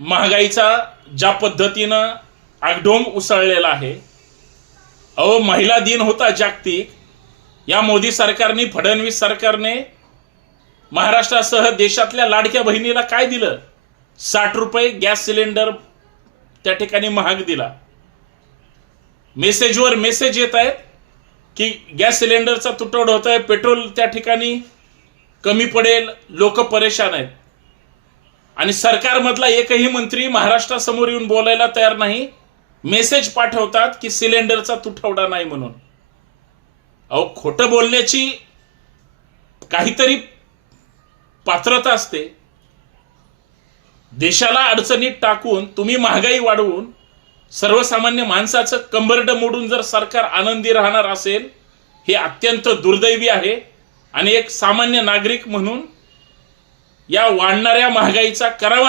महागाईचा ज्या पद्धतीनं आगडोंब उसळलेला आहे, महिला दिन होता जागतिक, या मोदी सरकारने, फडणवीस सरकारने महाराष्ट्रासह देशातल्या लाडक्या बहिणीला काय दिलं? 60 रुपये गॅस सिलेंडर त्या ठिकाणी महाग दिला. मेसेजवर मेसेज येत आहेत की गॅस सिलेंडरचा तुटवडा होत आहे, पेट्रोल त्या ठिकाणी कमी पडेल, लोक परेशान आहेत. आणि सरकारमधला एकही मंत्री महाराष्ट्रासमोर येऊन बोलायला तयार नाही. मेसेज पाठवतात की सिलेंडरचा तुटवडा नाही म्हणून. खोटं बोलण्याची काहीतरी पात्रता असते. देशाला अडचणीत टाकून तुम्ही महागाई वाढवून सर्वसामान्य माणसाचं कंबरड मोडून जर सरकार आनंदी राहणार असेल, हे अत्यंत दुर्दैवी आहे. आणि एक सामान्य नागरिक म्हणून या वाढणाऱ्या महागाईचा करावा